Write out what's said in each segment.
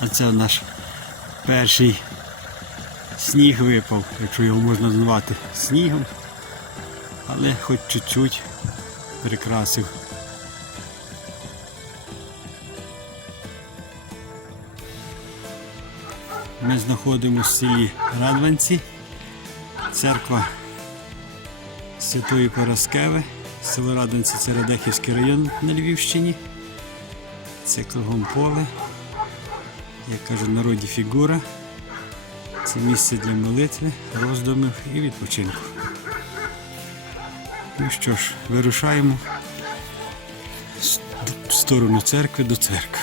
А це наш перший сніг випав, якщо його можна назвати снігом. Але хоч чуть-чуть прикрасив. Ми знаходимося в селі Радванці, церква Святої Пороскеви. Село Радванці це Радехівський район на Львівщині. Це кругом поле. Як кажуть, народі фігура. Це місце для молитви, роздумів і відпочинку. Ну що ж, вирушаємо в сторону церкви до церкви.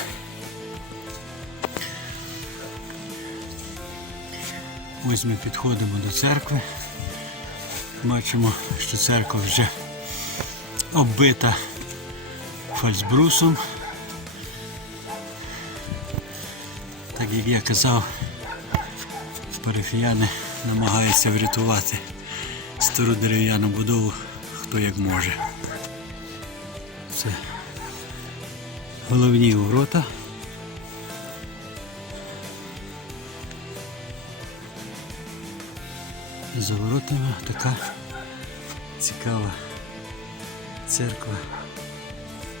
Ось ми підходимо до церкви. Бачимо, що церква вже оббита фальцбрусом. Як я казав, парафіяни намагаються врятувати стару дерев'яну будову хто як може. Це головні ворота. За воротами така цікава церква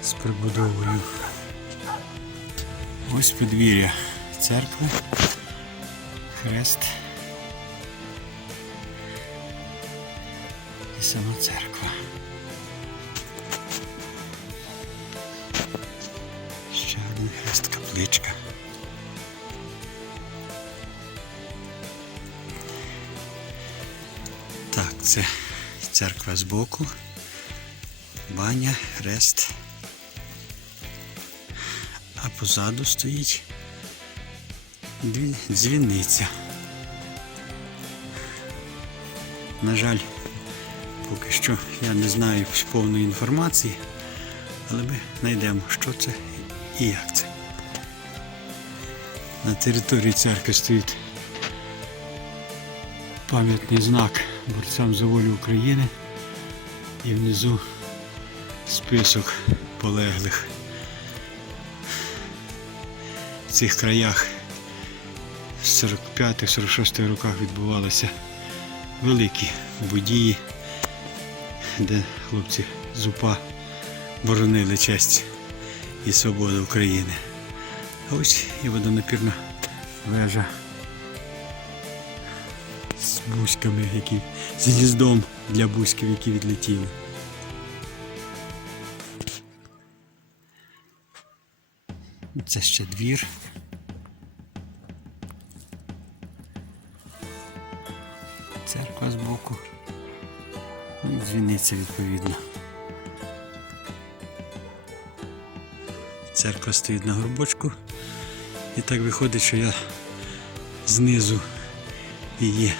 з прибудовою. Ось подвір'я церкви, хрест і сама церква. Ще один хрест капличка. Так, це церква збоку, баня, хрест. А позаду стоїть дзвіниця. На жаль, поки що я не знаю повної інформації, але ми знайдемо, що це і як це. На території церкви стоїть пам'ятний знак борцям за волю України і внизу список полеглих в цих краях 45-46 роках відбувалися великі події, де хлопці з УПА боронили честь і свободу України. А ось і водонапірна вежа з бузьками, які з гніздом для бузьків, які відлетіли. Це ще двір. Церква збоку. Ну і дзвіниця відповідно. Церква стоїть на горбочку. І так виходить, що я знизу її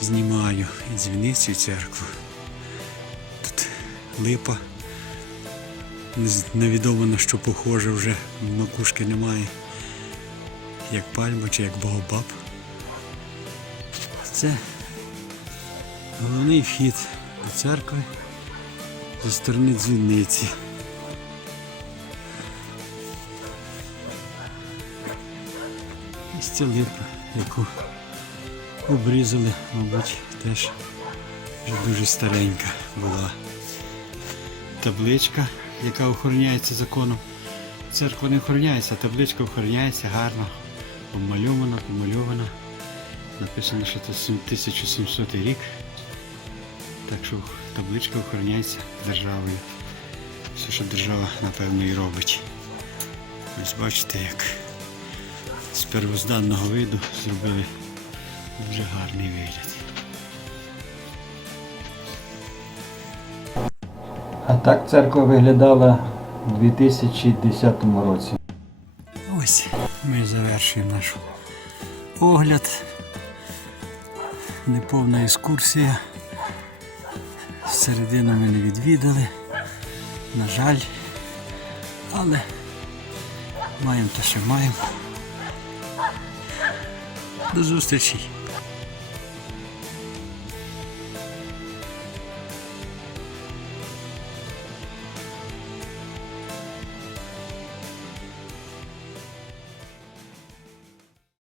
знімаю і дзвіницю, і церкву. Тут липа. Невідомо на що похоже вже, макушки немає. Як пальма чи як богобаб. Це головний вхід до церкви зі сторони дзвіниці. Ось ця липа, яку обрізали, мабуть, теж вже дуже старенька була. Табличка, яка охороняється законом. Церква не охороняється, а табличка охороняється гарно, помальована, помальована. Написано, що це 1700 рік. Так що табличка охороняється державою. Все, що держава, напевно, і робить. Ось бачите, як з первозданного виду зробили дуже гарний вигляд. А так церква виглядала у 2010 році. Ось ми завершуємо наш огляд. Неповна екскурсія. Середину ми не відвідали. На жаль. Але маємо те, що маємо. До зустрічі!